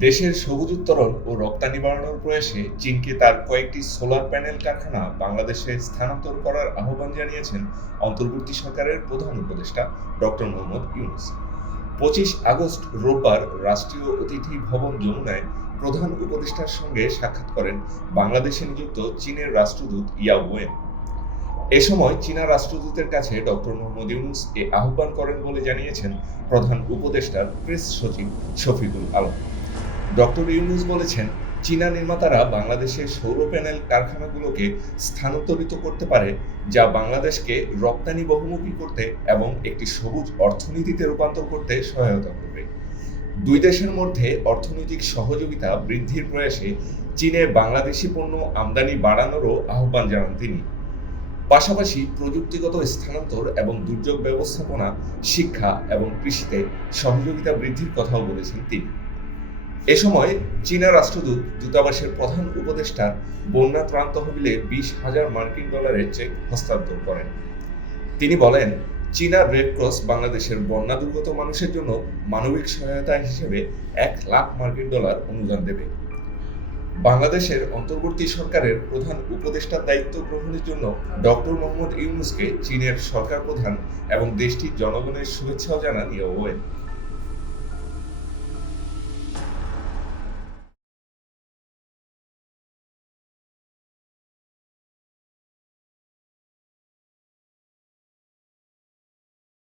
দেশের সবুজ উত্তরণ ও রপ্তানি বাড়ানোর প্রয়াসে চীনকে তার কয়েকটি সোলার প্যানেল কারখানা বাংলাদেশে স্থানান্তর করার আহ্বান জানিয়েছেন অন্তর্বর্তী সরকারের প্রধান উপদেষ্টা ডক্টর মোহাম্মদ ইউনুস। পঁচিশ আগস্ট রোববার রাষ্ট্রীয় অতিথি ভবন যমুনায় প্রধান উপদেষ্টার সঙ্গে সাক্ষাৎ করেন বাংলাদেশে নিযুক্ত চীনের রাষ্ট্রদূত ইয়া ওয়েন। এ সময় চীনা রাষ্ট্রদূতের কাছে ডক্টর মোহাম্মদ ইউনুস এ আহ্বান করেন বলে জানিয়েছেন প্রধান উপদেষ্টার প্রেস সচিব শফিকুল আলম। ডক্টর ইউনুস বলেছেন, চীনা নির্মাতারা বাংলাদেশের সৌর প্যানেল কারখানাগুলোকে স্থানান্তরিত করতে পারে, যা বাংলাদেশকে রপ্তানি বহুমুখী করতে এবং একটি সবুজ অর্থনীতিতে রূপান্তর করতে সহায়তা করবে। দুই দেশের মধ্যে অর্থনৈতিক সহযোগিতা বৃদ্ধির প্রয়াসে চীনে বাংলাদেশি পণ্য আমদানি বাড়ানোরও আহ্বান জানান তিনি। পাশাপাশি প্রযুক্তিগত স্থানান্তর এবং দুর্যোগ ব্যবস্থাপনা, শিক্ষা এবং কৃষিতে সহযোগিতা বৃদ্ধির কথাও বলেছেন তিনি। এ সময় চীনা রাষ্ট্রদূত দূতাবাসের প্রধান উপদেষ্টা বন্যা ত্রাণ তহবিলে বিশ হাজার মার্কিন ডলারের চেক হস্তান্তর করেন। তিনি বলেন, চীনা রেড ক্রস বাংলাদেশের বন্যা দুর্গত মানুষের জন্য মানবিক সহায়তা হিসেবে এক লাখ মার্কিন ডলার অনুদান দেবে। বাংলাদেশের অন্তর্বর্তী সরকারের প্রধান উপদেষ্টার দায়িত্ব গ্রহণের জন্য ডক্টর মোহাম্মদ ইউনুসকে চীনের সরকার প্রধান এবং দেশটির জনগণের শুভেচ্ছাও জানান ইয়া ওয়েন